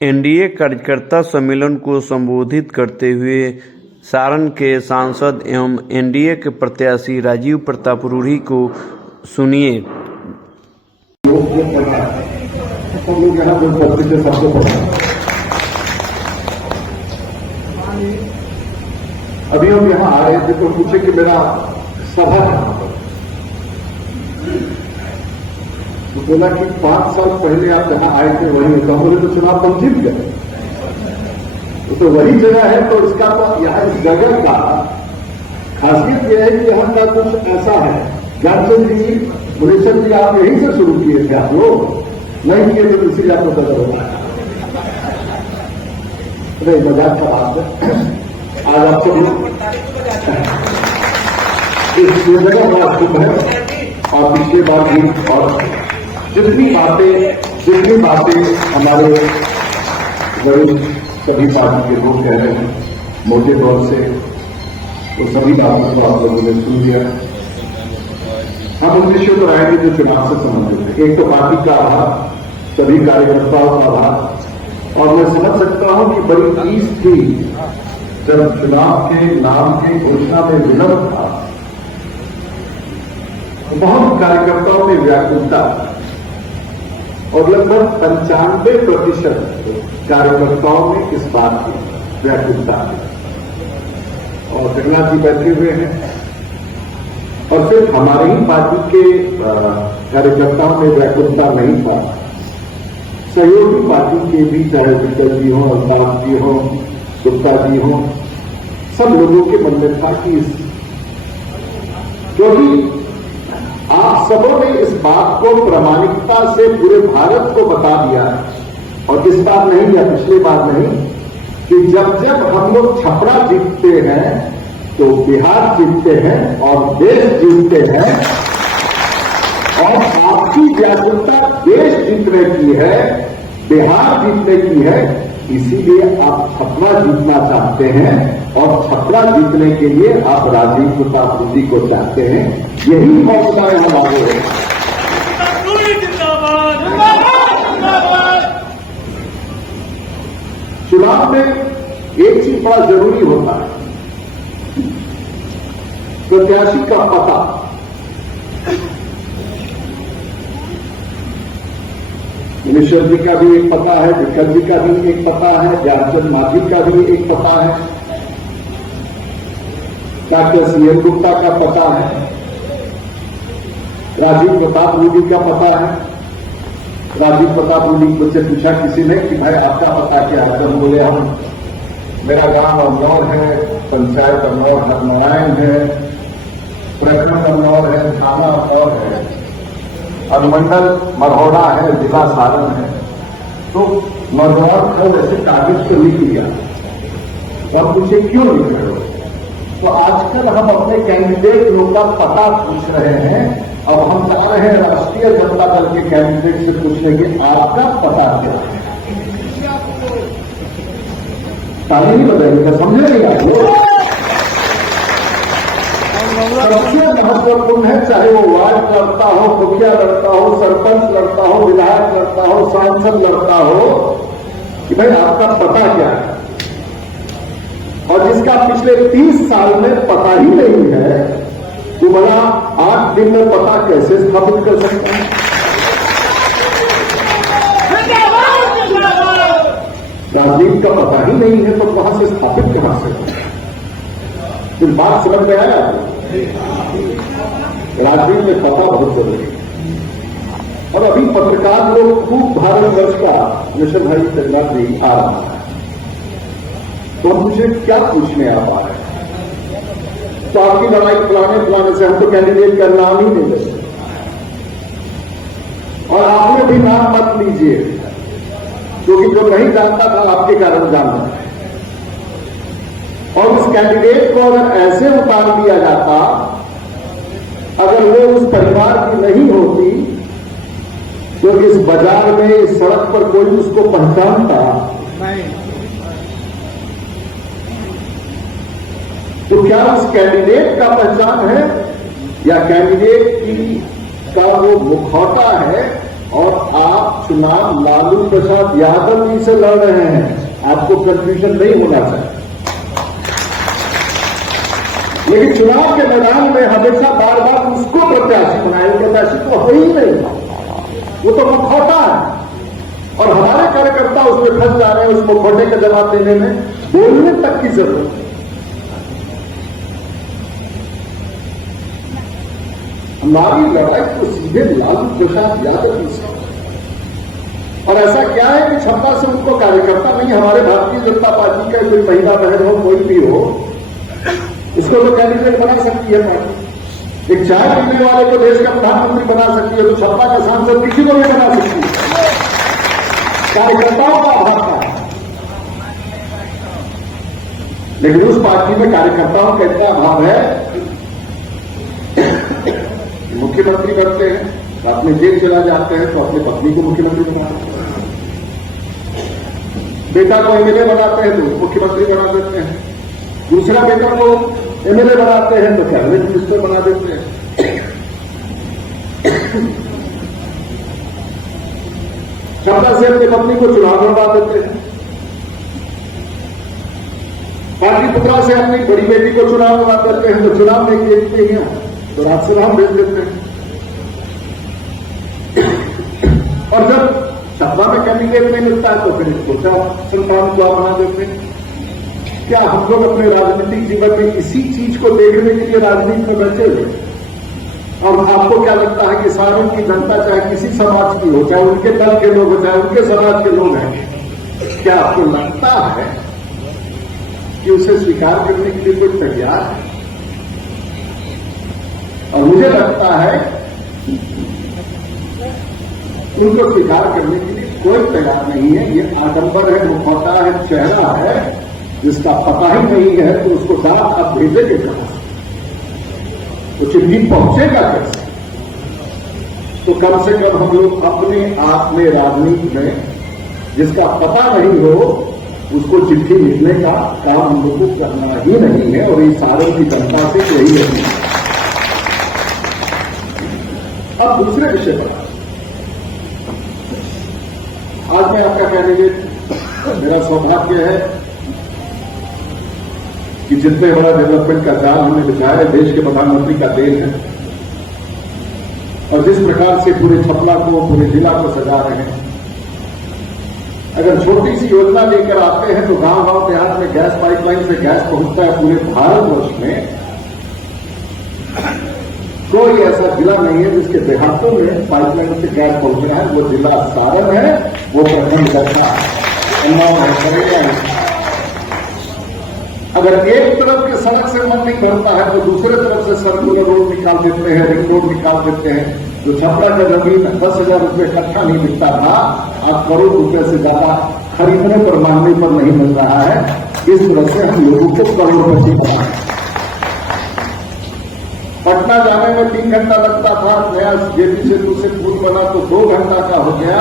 NDA कार्यकर्ता सम्मेलन को संबोधित करते हुए सारण के सांसद एवं एनडीए के प्रत्याशी राजीव प्रताप रूढ़ी को सुनिए। अभी हम यहाँ आए थे तो पूछे कि मेरा सभा कहाँ पर, तो बोला कि 5 साल पहले आप जहाँ आए थे वही होता। बोले तो चुनाव हम जीत गए, तो वही जगह है। तो इसका तो यहाँ इस जगह का खासियत यह है कि यहाँ का कुछ ऐसा है। ज्ञानचंद जी, मुलेश्वर जी, आप यहीं से शुरू किए थे, आप लोग नहीं किए थे, इसीलिए आपको पता होगा। अरे मजाक का बात है। आज आप सब इस जगह बड़ा शुभ है और पिछले बार भी, और जितनी बातें हमारे वरिष्ठ सभी पार्टी के लोग कह रहे हैं मोटे तौर से, तो सभी बातों को आप लोगों ने सुन लिया। हम उद्देश्य तो आएंगे जो चुनाव से संबंधित है। एक तो पार्टी का आधार, सभी कार्यकर्ताओं का आधार, और मैं समझ सकता हूं कि बड़ी चीज थी जब चुनाव के नाम की घोषणा में विलंब था, बहुत कार्यकर्ताओं में व्याकुलता, और लगभग 95% कार्यकर्ताओं में इस बात की व्याकुलता है। और जगन्नाथ जी बैठे हुए हैं, और सिर्फ हमारे ही पार्टी के कार्यकर्ताओं में व्याकुलता नहीं था, सहयोगी पार्टी के भी, चाहे विकल जी हो, अल्ताफ जी हो, गुप्ता जी हो, सब लोगों के मन में था कि क्योंकि आप सबों ने इस बात को प्रामाणिकता से पूरे भारत को बता दिया, और इस बार नहीं या पिछली बार नहीं, कि जब जब हम लोग छपरा जीतते हैं तो बिहार जीतते हैं और देश जीतते हैं, और आपकी व्याकुलता देश जीतने की है, बिहार जीतने की है, इसीलिए आप छपरा जीतना चाहते हैं, और छपरा जीतने के लिए आप राजीव प्रताप रूढ़ी को चाहते हैं। यही हौसला हम आगे है। चुनाव में एक चीज बड़ा जरूरी होता है, प्रत्याशी का पता। मुलेश्वर जी का भी एक पता है, विकल जी का भी एक पता है, ज्ञानचंद मांझी का भी एक पता है, डॉक्टर सीएम गुप्ता का पता है, राजीव प्रताप रूढ़ी का पता है। राजीव प्रताप रूढ़ी से पूछा किसी ने कि भाई आपका पता क्या है, तो बोले हम, मेरा गांव अमनौर है, पंचायत अमनौर हरनारायण है, प्रखंड अमनौर है, थाना अमनौर है, अनुमंडल मरहोड़ा है, जिला सारण है। तो मरहोड़ा खल ऐसे कागज को लिख लिया, और पूछे क्यों लिख रहे हो? तो आजकल हम अपने कैंडिडेट लोग का पता पूछ रहे हैं। अब हम चाह रहे हैं राष्ट्रीय जनता दल के कैंडिडेट से पूछने के आपका पता क्या है। ताली नहीं बताइएगा, समझे नहीं आप लोग? सबसे महत्वपूर्ण है, चाहे वो वार्ड लड़ता हो, मुखिया लड़ता हो, सरपंच लड़ता हो, विधायक लड़ता हो, सांसद लड़ता हो, कि भाई आपका पता क्या है। और जिसका पिछले 30 साल में पता ही नहीं है, तो भला 8 दिन में पता कैसे स्थापित कर सकते हैं? राजनीति का पता ही नहीं है, तो वहां से स्थापित कहां से? फिर बात समझ में आया? राजनीति में पता बहुत जरूरी है। और अभी पत्रकार लोग खूब भारतवर्ष का, मिशन भाई जगन्नाथ जी आ रहा है, तो मुझे क्या पूछने आप आ रहे हैं? तो आपकी लड़ाई फलाने से, हम तो कैंडिडेट का नाम ही नहीं ले सकते, और आपने भी नाम मत लीजिए, क्योंकि जो नहीं जानता था आपके कारण जानता है। और उस कैंडिडेट को अगर ऐसे उतार दिया जाता, अगर वो उस परिवार की नहीं होती, तो इस बाजार में, इस सड़क पर कोई उसको पहचानता नहीं, तो क्या उस कैंडिडेट का पहचान है, या कैंडिडेट की का वो मुखौटा है और आप चुनाव लालू प्रसाद यादव जी से लड़ रहे हैं। आपको कंफ्यूजन नहीं होना चाहिए। लेकिन चुनाव के मैदान में हमेशा बार बार उसको प्रत्याशी बनाए, प्रत्याशी तो हो ही नहीं, वो तो मुखौटा है। और हमारे कार्यकर्ता उसमें फंस जा रहे हैं, उस मुखौटे का जवाब देने में बोलने तक की जरूरत है। हमारी लड़ाई तो सीधे लालू प्रसाद यादव जी से। और ऐसा क्या है कि क्षमता से उनको कार्यकर्ता नहीं, हमारे भारतीय जनता पार्टी का कोई महिला बहन हो, कोई भी हो, इसको तो कैंडिडेट बना सकती है पार्टी। एक चाय पीने वाले को देश का प्रधानमंत्री बना सकती है, तो क्षमता का सांसद किसी को भी बना सकती है। कार्यकर्ताओं का अभाव है, लेकिन उस पार्टी में कार्यकर्ताओं का इतना अभाव है, मुख्यमंत्री बनते हैं, अपने जेल चला जाते हैं तो अपनी पत्नी को मुख्यमंत्री बनाते हैं, बेटा को एमएलए बनाते हैं तो मुख्यमंत्री बना देते हैं, दूसरा बेटा को एमएलए बनाते हैं तो कैबिनेट मिनिस्टर बना देते हैं। क्षमता से अपनी पत्नी को चुनाव लड़वा देते हैं, पार्टी पुत्रा से अपनी बड़ी बेटी को चुनाव लड़वा देते हैं, तो चुनाव नहीं देखते हैं तो राजसभा भेज देते हैं। और जब सभा में कैंडिडेट नहीं मिलता है तो फिर सोचा संतान को बना देते हैं। क्या हम लोग अपने राजनीतिक जीवन में इसी चीज को देखने के लिए राजनीति में बैठे हुए? और आपको क्या लगता है कि सारों की जनता चाहे किसी समाज की हो, चाहे उनके दल के लोग हो, चाहे उनके समाज के लोग हैं, क्या आपको लगता है कि उसे स्वीकार करने के लिए कोई तैयार है? और मुझे लगता है उनको स्वीकार करने के लिए कोई तैयार नहीं है। ये आडंबर है, मुखौटा है, चेहरा है, जिसका पता ही नहीं है, तो उसको डाक आप भेजेंगे कहां? तो चिट्ठी पहुंचेगा कैसे? तो कम से कम हम लोग अपने आप में राजनीति में जिसका पता नहीं हो उसको चिट्ठी लिखने का काम हम लोग को करना ही नहीं है। और ये सारों की जनता से यही नहीं है। अब दूसरे विषय पर आज मैं आपका कैंडिडेट, मेरा सौभाग्य है कि जितने बड़ा डेवलपमेंट का जाल हमने बिछाया देश के प्रधानमंत्री का देन है। और जिस प्रकार से पूरे छपरा को, पूरे जिला को सजा रहे हैं, अगर छोटी सी योजना लेकर आते हैं तो गांव गांव देहात में गैस पाइपलाइन से गैस पहुंचता है। पूरे भारतवर्ष में कोई ऐसा जिला नहीं है जिसके देहातों में पाइपलाइन से गैस पहुंचा है। वो जिला सारण है, वो प्रखंड दशा है। अगर एक तरफ के सड़क से मन नहीं भरता है तो दूसरे तरफ से सर्कुलर रोड निकाल देते हैं, रिंग रोड निकाल देते हैं। जो छपरा का जमीन 10,000 रुपये इकट्ठा नहीं मिलता था, आज करोड़ रुपए से ज्यादा खरीदने पर मांगने पर नहीं मिल रहा है। इस तरह से हम लोगों को करोड़पति बनाए। पटना जाने में 3 घंटा लगता था, नया जेपी सेतु से पुल बना तो 2 घंटा का हो गया।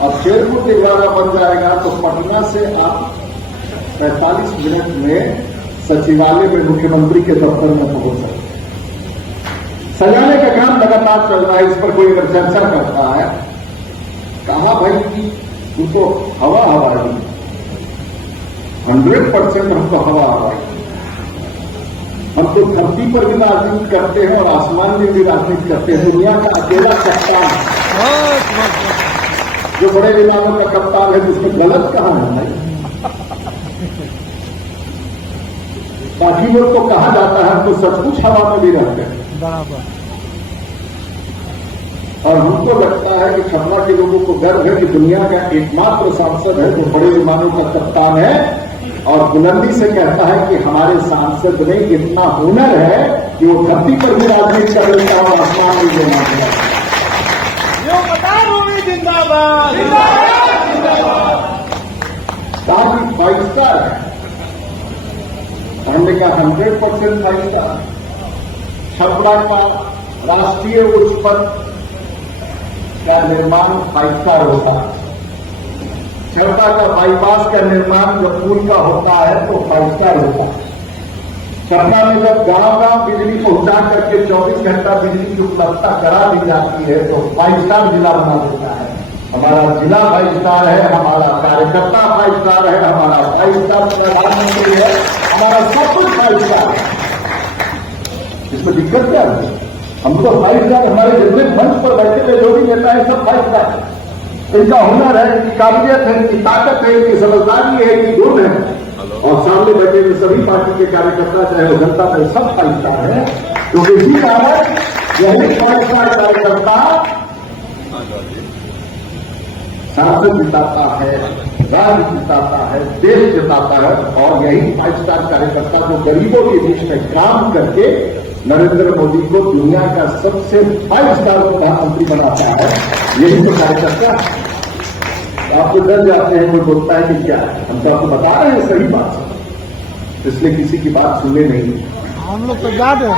अब शेरपुर दिवारा बन जाएगा तो पटना से आप 45 मिनट में सचिवालय में मुख्यमंत्री के दफ्तर में पहुंच सकते हैं। सजाने का काम लगातार चल रहा है। इस पर कोई अगर चर्चा करता है, कहा भाई कि तू तो हवा हवाई, 100% हम तो हवा हवाई। हम तो धरती पर भी राजनीति करते हैं और आसमान में भी राजनीति करते हैं। दुनिया का अकेला कप्तान जो बड़े विमानों का कप्तान है, जिसमें गलत कहां है भाई? बाकी लोग को कहा जाता है तो सचमुच हवा में भी रहते हैं बराबर। और हमको लगता है कि छपरा के लोगों को गर्व है कि दुनिया का एकमात्र सांसद है जो बड़े विमानों का कप्तान है और बुलंदी से कहता है कि हमारे सांसद में इतना हुनर है कि वो धरती पर भी राजनीति कर लेता है और आसमान में भी मानता है। जिंदाबाद ताकि 5 स्टार है। हमने कहा 100% 5 स्टार। छपरा का राष्ट्रीय उच्च पथ का निर्माण 5 स्टार होता है। छपरा का बाईपास का निर्माण जब पुल का होता है तो 5 स्टार होता है। पटना में जब गांव-गांव बिजली पहुंचा करके 24 घंटा बिजली की उपलब्धता करा दी जाती है तो 5 स्टार जिला बना देता है। हमारा जिला 5 स्टार है, हमारा कार्यकर्ता 5 स्टार है, हमारा 5 स्टार प्रधानमंत्री है, हमारा सब कुछ 5 स्टार है। इसमें दिक्कत क्या है? हम तो 5 स्टार, हमारे जितने मंच पर बैठे हुए जो भी नेता है सब 5 स्टार है। इनका हुनर है, इनकी काबिलियत है, इनकी ताकत है, इनकी समझदारी है, इनकी गुण है। और सामने बैठे हुए सभी पार्टी के कार्यकर्ता चाहे वो जनता चाहे सब 5 स्टार है। क्योंकि इसी कारण यही 5 स्टार कार्यकर्ता सांसद जिताता है, राज्य जिताता है, देश जिताता है। और यही 5 स्टार कार्यकर्ता जो गरीबों के बीच में काम करके नरेंद्र मोदी को दुनिया का सबसे 5 स्टार प्रधानमंत्री बनाता है, यही तो कार्यकर्ता है। आप तो डर जाते हैं, कोई बोलता है कि क्या है, हम तो आपको बता रहे हैं सही बात, इसलिए किसी की बात सुनने नहीं। हम लोग तो याद है।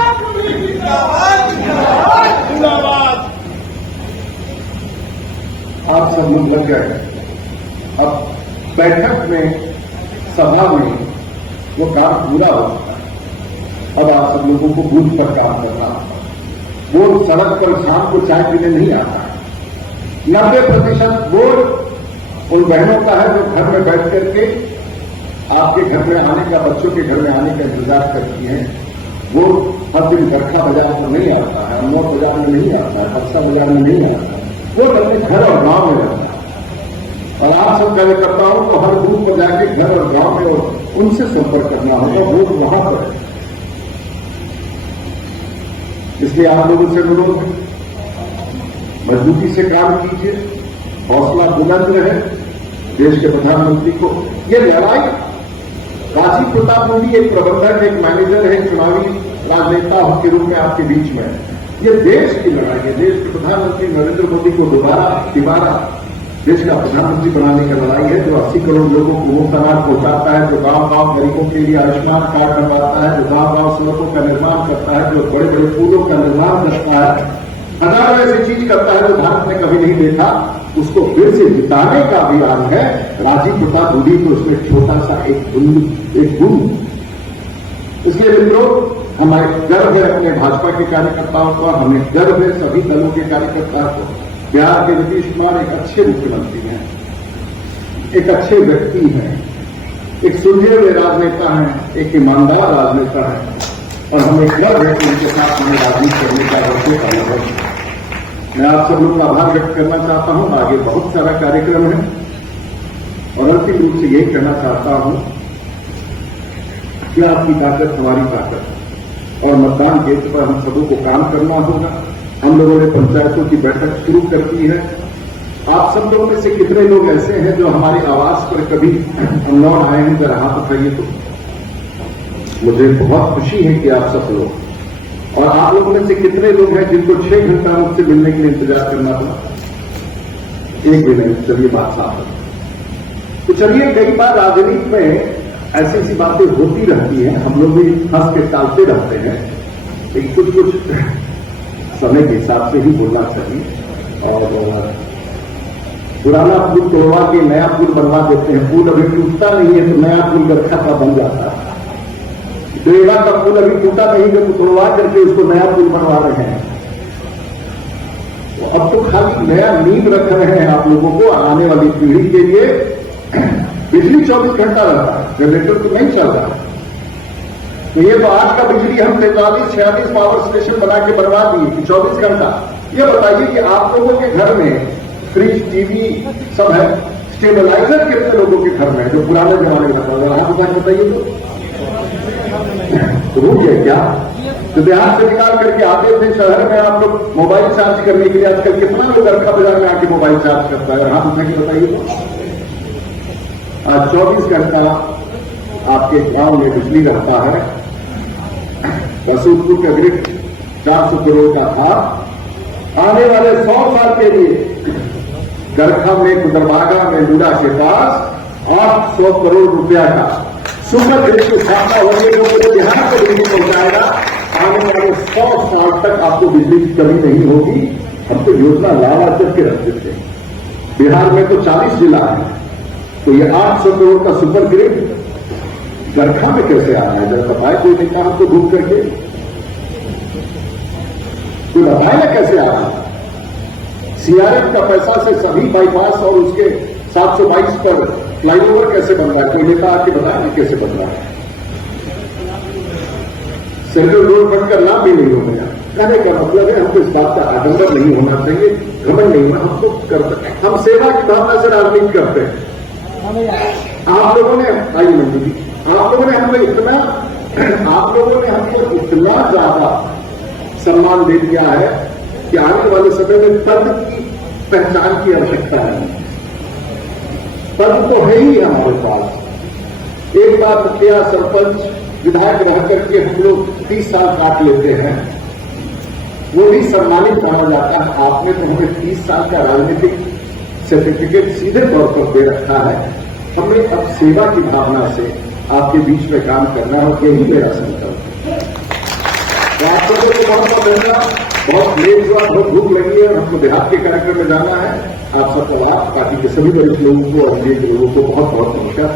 आप सब लोग लग गए। अब बैठक में, सभा में वो काम पूरा होता है। अब आप सब लोगों को बूथ पर काम करना होगा। वो सड़क पर शाम को चाय पीने नहीं आता है। 90% वोट उन बहनों का है जो घर में बैठ करके आपके घर में आने का, बच्चों के घर में आने का इंतजार करती हैं। वो हर दिन गरखा बाजार में नहीं आता है, अमोर बाजार में नहीं आता है, बक्सा बाजार में नहीं आता है। वो अपने घर और गांव में रहता है। और आप सब कार्यकर्ताओं को हर बूथ पर जाके घर और गांव में और उनसे संपर्क करना होगा, वोट वहां पर है। इसलिए आप लोगों से अनुरोध है, मजबूती से काम कीजिए, हौसला बुलंद रहे। देश के प्रधानमंत्री को ये लड़ाई, राजीव प्रताप रूडी एक प्रबंधक, एक मैनेजर है, चुनावी राजनेता के रूप में आपके बीच में है। ये देश की लड़ाई है। देश के प्रधानमंत्री नरेंद्र मोदी को दोबारा देश का प्रधानमंत्री बनाने का लड़ाई है, जो 80 करोड़ लोगों को मुफ्त अनाज पहुंचाता है, जो गांव-गांव गरीबों के लिए आयुष्मान कार्ड बनवाता है, जो गांव-गांव सड़कों का निर्माण करता है, जो बड़े-बड़े पुलों का निर्माण करता है, हजार ऐसी चीज करता है जो भारत ने कभी नहीं देखा। उसको फिर से जिताने का अभियान है। राजीव प्रताप रूडी को उसमें छोटा सा एक गुण। इसलिए मित्रों, हमें गर्व है अपने भाजपा के कार्यकर्ताओं का, हमें गर्व है सभी दलों के कार्यकर्ताओं को। बिहार के नीतीश कुमार एक अच्छे मुख्यमंत्री हैं, एक अच्छे व्यक्ति हैं, एक सुलझे हुए राजनेता हैं, एक ईमानदार राजनेता है। और हमें गर्व है कि उनके साथ हमें राजनीति करने का अवसर पाया है। मैं आप सब लोग का आभार व्यक्त करना चाहता हूं। आगे बहुत सारा कार्यक्रम है और अंतिम रूप से यही कहना चाहता हूं कि आपकी ताकत हमारी ताकत, और मतदान केंद्र पर हम सबों को काम करना होगा। हम लोगों ने पंचायतों की बैठक शुरू कर दी है। आप सब लोगों में से कितने लोग ऐसे हैं जो हमारी आवाज पर कभी अननोन आए हैं? जरा हाथ उठाइए। तो मुझे बहुत खुशी है कि आप सब लोग, और आप लोगों में से कितने लोग हैं जिनको 6 घंटा मुझसे मिलने के लिए इंतजार करना पड़ा? एक भी नहीं। चलिए, बात साफ है। तो चलिए, कई बार राजनीति में ऐसी ऐसी बातें होती रहती हैं, हम लोग भी हंस के टालते रहते हैं, लेकिन कुछ समय के हिसाब से ही बोलना चाहिए। और पुराना पुल तोड़वा के नया पुल बनवा देते हैं। पुल अभी टूटता नहीं है तो नया पुल गरखा का बन जाता है। बेड़ा का पुल अभी टूटा नहीं है तो तोड़वा करके उसको नया पुल बनवा रहे हैं। तो अब तो खाली नया नींव रख रहे हैं आप लोगों को आने वाली पीढ़ी के लिए। बिजली 24 घंटा रहता है, जनरेटर तो नहीं चल रहा। तो ये तो आज का बिजली हम 43-46 पावर स्टेशन बना के बनवा दिए कि 24 घंटा। ये बताइए कि आप लोगों के घर में फ्रिज, टीवी सब है, स्टेबलाइजर कितने लोगों के घर में है जो पुराने जमाने का था? आप बताइए तो रुक गए क्या? तो बिहार से निकाल करके आते थे शहर में आप लोग मोबाइल चार्ज करने के लिए। आजकल कितना लोग गरखा बाजार में आके मोबाइल चार्ज करता है? हाथ उठा के बताइए तो। आज 24 घंटा आपके गांव में बिजली रहता है। बसूरपुर का ग्रिड 400 करोड़ का था। आने वाले 100 साल के लिए गरखा में, कुदरबागा में, लूड़ा के पास 800 करोड़ रुपया का सुपर ग्रिड की स्थापना होगी जो पूरे बिहार को बिजली पहुंचाएगा। आने वाले 100 साल तक आपको बिजली की कमी नहीं होगी। हम तो योजना लावा करके रखते थे। बिहार में तो 40 जिला है, तो ये 800 करोड़ का सुपर ग्रिड जरखा में कैसे आ रहा है? जब बताए कोई नेता हमको ढूंढ करके, कोई बताया कैसे आ रहा है? सीआरएफ का पैसा से सभी बाईपास और उसके 722 पर फ्लाईओवर कैसे बन रहा है? कोई नेता आके बताया नहीं कैसे बन रहा है? सेंट्रल रोड बनकर लाभ भी नहीं हो गया। कहने का मतलब है हमको इस बात का आडंबर नहीं होना चाहिए, घमंड नहीं होना। हमको करते, हम सेवा की भावना से राजनीति करते हैं। आप लोगों ने आई मंत्री जी, आप लोगों ने हमें इतना, आप लोगों ने हमको इतना ज्यादा सम्मान दे दिया है कि आने वाले समय में तर्क की पहचान की आवश्यकता है। तर्क तो है ही हमारे पास। एक बार मुखिया, सरपंच, विधायक रह करके हम लोग 30 साल काट लेते हैं, वो भी सम्मानित माना जाता है। आपने तो हमें 30 साल का राजनीतिक सर्टिफिकेट सीधे तौर पर दे रखा है। हमें अब सेवा की भावना से आपके बीच में काम करना है, यही मेरा संकल्प है। तो आप लोगों को बहुत बहुत धन्यवाद। बहुत लेट हुआ, बहुत भूख लगी है, हमको देहात के कार्यक्रम में जाना है। आप सबको, पार्टी के सभी वरिष्ठ लोगों को और लोगों को बहुत बहुत नमस्कार।